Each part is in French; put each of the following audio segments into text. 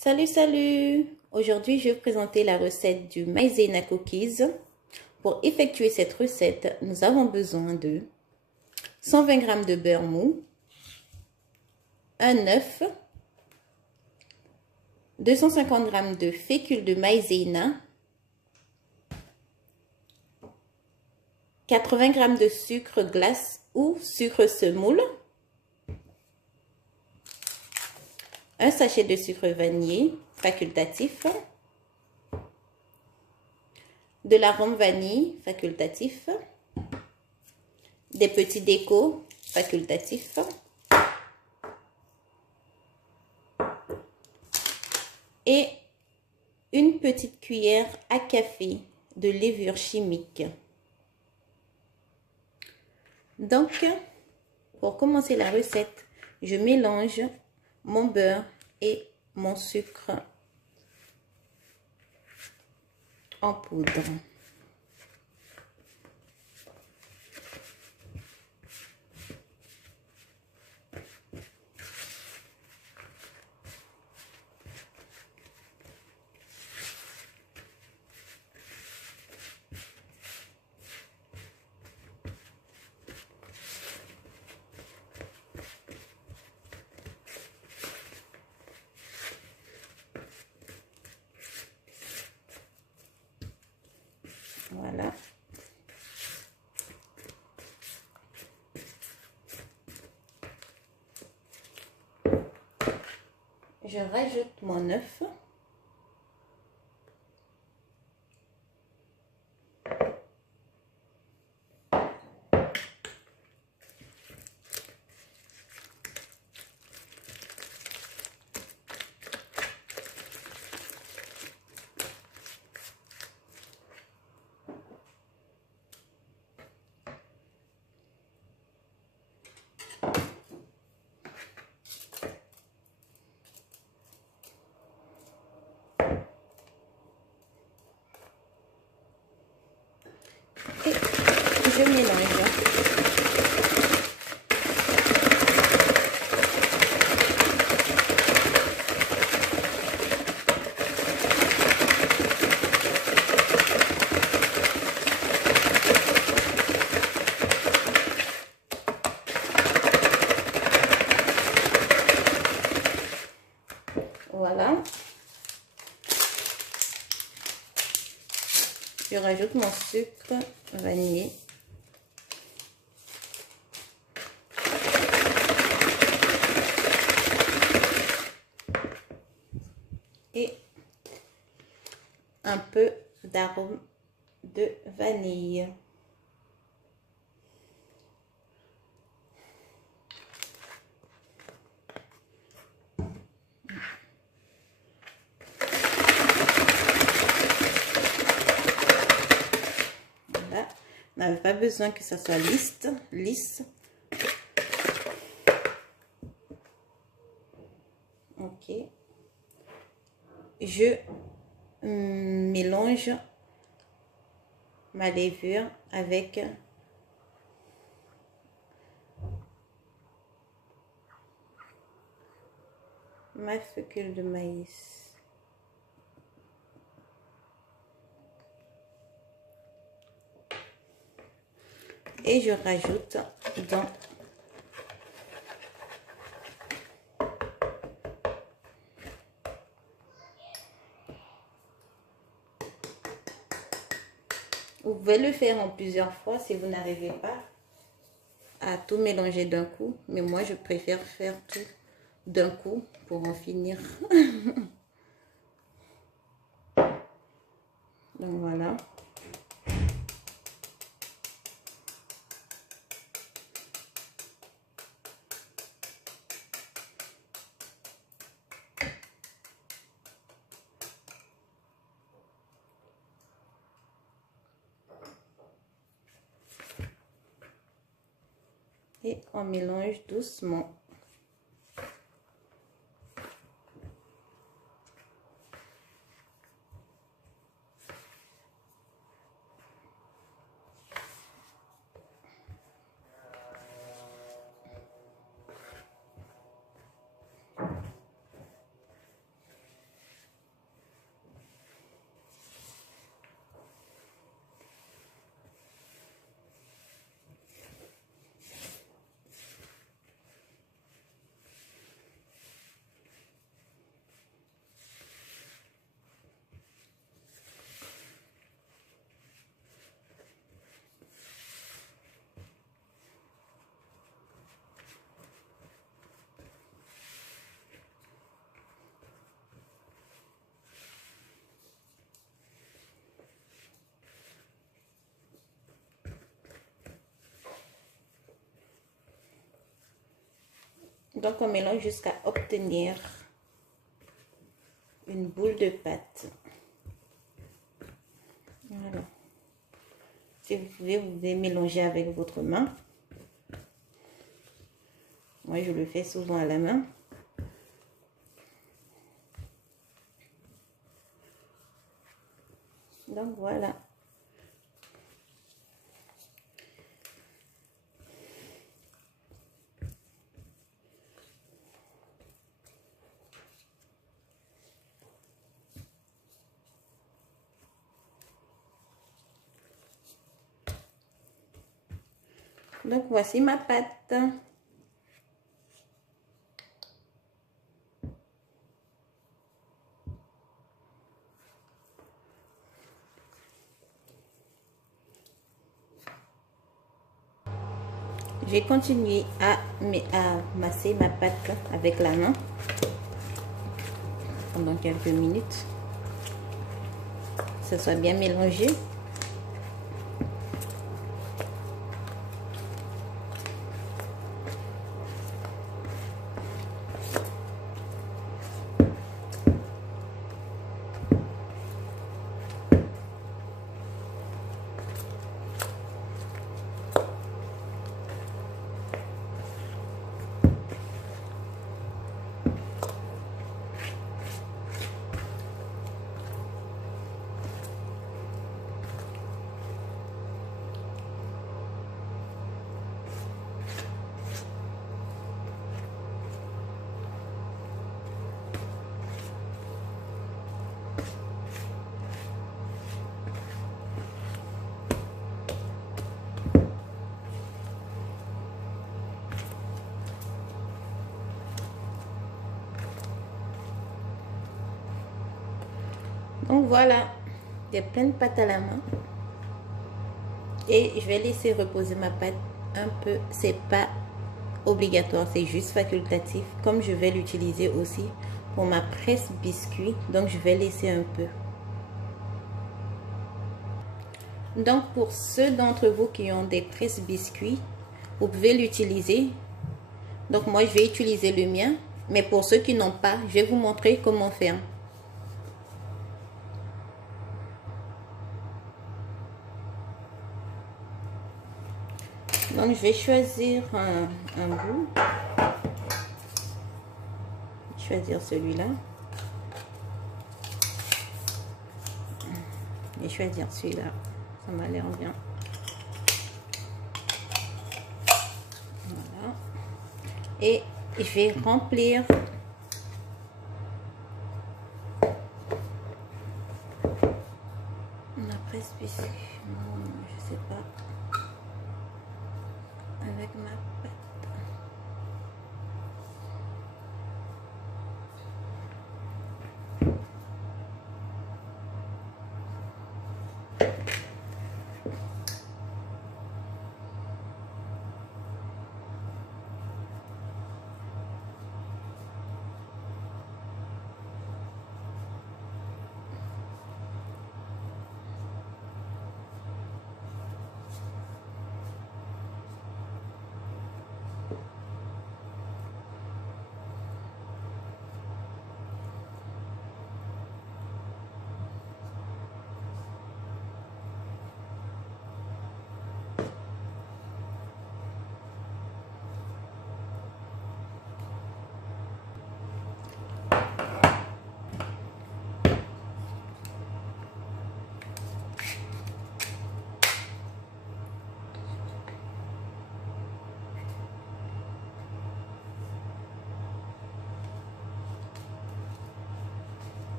Salut, salut! Aujourd'hui, je vais vous présenter la recette du Maizena Cookies. Pour effectuer cette recette, nous avons besoin de 120 g de beurre mou, un œuf, 250 g de fécule de maïzena, 80 g de sucre glace ou sucre semoule, un sachet de sucre vanillé facultatif, de l'arôme vanille facultatif, des petits décos facultatifs, et une petite cuillère à café de levure chimique. Donc, pour commencer la recette, je mélange mon beurre et mon sucre en poudre. Voilà. Je rajoute mon œuf. Et je mélange. Voilà. Je rajoute mon sucre vanillé. Et un peu d'arôme de vanille. Voilà. On n'avait pas besoin que ça soit lisse. Ok. Je mélange ma levure avec ma fécule de maïs. Et je rajoute dans vous pouvez le faire en plusieurs fois si vous n'arrivez pas à tout mélanger d'un coup, mais moi je préfère faire tout d'un coup pour en finir. Donc voilà. Et on mélange doucement. Donc on mélange jusqu'à obtenir une boule de pâte. Voilà. Si vous pouvez mélanger avec votre main. Moi, je le fais souvent à la main. Donc, voilà. Donc, voici ma pâte. Je vais continuer à masser ma pâte avec la main pendant quelques minutes. Que ce soit bien mélangé. Donc voilà, j'ai plein de pâte à la main. Et je vais laisser reposer ma pâte un peu. C'est pas obligatoire, c'est juste facultatif. Comme je vais l'utiliser aussi pour ma presse biscuit. Donc je vais laisser un peu. Donc pour ceux d'entre vous qui ont des presses biscuits, vous pouvez l'utiliser. Donc moi je vais utiliser le mien. Mais pour ceux qui n'ont pas, je vais vous montrer comment faire. Donc je vais choisir un bout. Je vais choisir celui-là. Je vais choisir celui-là. Ça m'a l'air bien. Voilà. Et je vais remplir ma presse biscuit. Je sais pas. Avec ma pâte.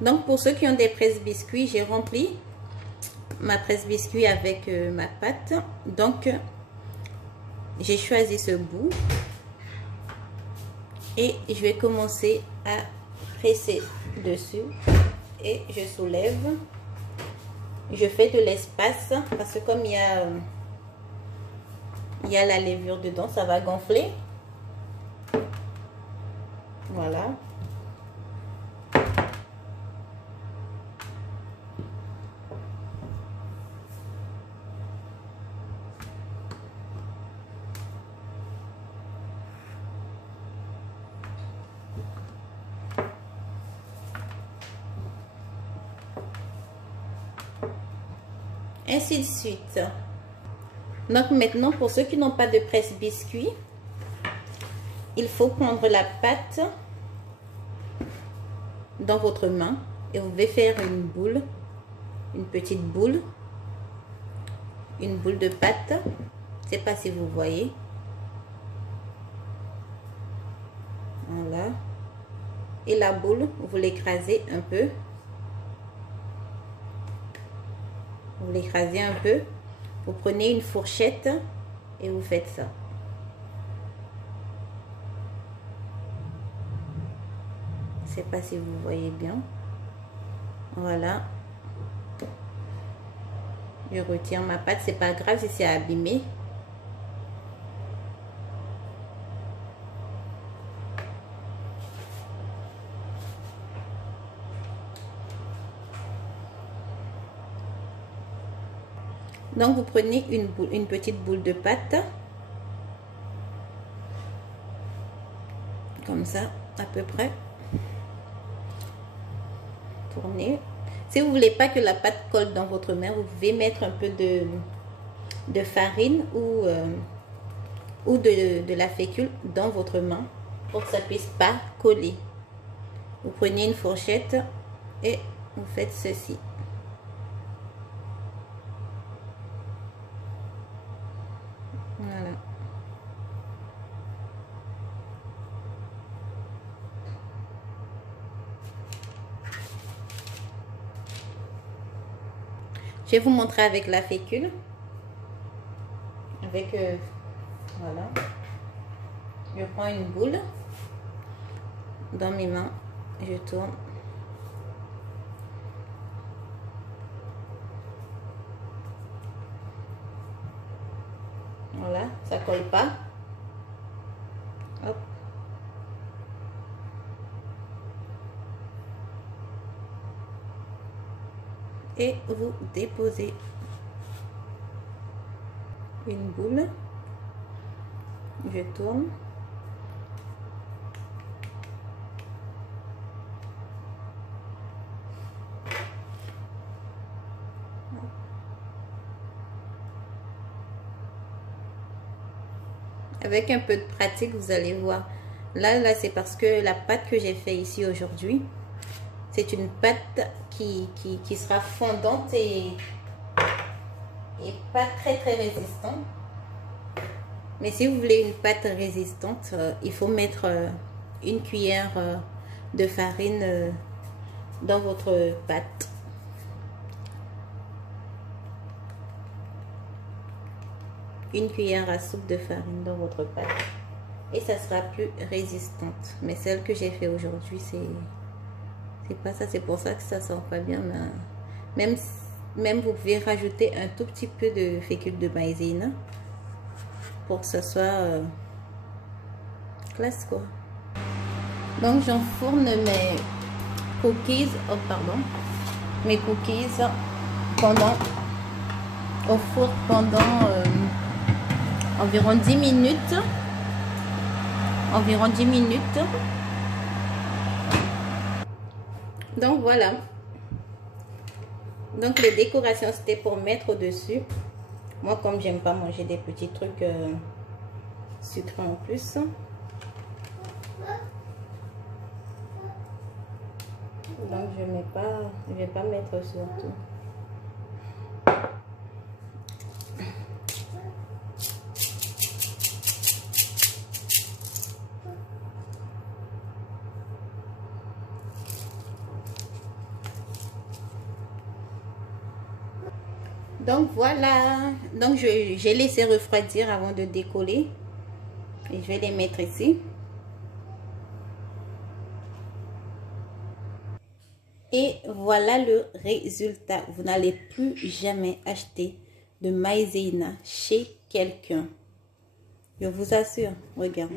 Donc pour ceux qui ont des presses biscuits, j'ai rempli ma presse biscuit avec ma pâte. Donc j'ai choisi ce bout et je vais commencer à presser dessus et je soulève. Je fais de l'espace parce que comme il y a la levure dedans, ça va gonfler. Voilà. ainsi de suite. Donc maintenant, pour ceux qui n'ont pas de presse-biscuit, il faut prendre la pâte dans votre main et vous devez faire une boule, une petite boule, une boule de pâte. Je ne sais pas si vous voyez. Voilà. Et la boule, vous l'écrasez un peu. Vous l'écrasez un peu. Vous prenez une fourchette et vous faites ça. Je ne sais pas si vous voyez bien. Voilà. Je retire ma pâte. C'est pas grave si c'est abîmé. Donc vous prenez une petite boule de pâte. Comme ça, à peu près. Tournez. Si vous voulez pas que la pâte colle dans votre main, vous pouvez mettre un peu de farine ou de la fécule dans votre main pour que ça puisse pas coller. Vous prenez une fourchette et vous faites ceci. Voilà. Je vais vous montrer avec la fécule. Avec, voilà. Je prends une boule dans mes mains. Je tourne. Voilà, ça colle pas. Hop. Et vous déposez une boule. Je tourne. Avec un peu de pratique, vous allez voir. Là, c'est parce que la pâte que j'ai fait ici aujourd'hui, c'est une pâte qui sera fondante et pas très résistante. Mais si vous voulez une pâte résistante, il faut mettre une cuillère de farine dans votre pâte. Une cuillère à soupe de farine dans votre pâte. Et ça sera plus résistante. Mais celle que j'ai fait aujourd'hui, c'est pas ça. C'est pour ça que ça sort pas bien. Mais même vous pouvez rajouter un tout petit peu de fécule de maïzena pour que ça soit classe quoi. Donc j'enfourne mes cookies, oh pardon, mes cookies au four pendant environ 10 minutes. Environ 10 minutes. Donc voilà. Donc les décorations c'était pour mettre au-dessus. Moi comme j'aime pas manger des petits trucs sucrés en plus. Donc je vais pas mettre sur tout. Donc voilà, donc j'ai laissé refroidir avant de décoller et je vais les mettre ici. Et voilà le résultat. Vous n'allez plus jamais acheter de maïzena chez quelqu'un. Je vous assure, regarde.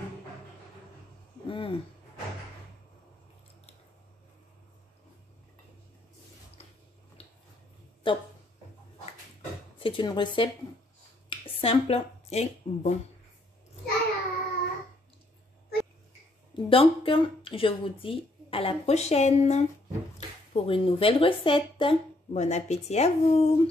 Top. C'est une recette simple et bon. Donc, je vous dis à la prochaine pour une nouvelle recette. Bon appétit à vous.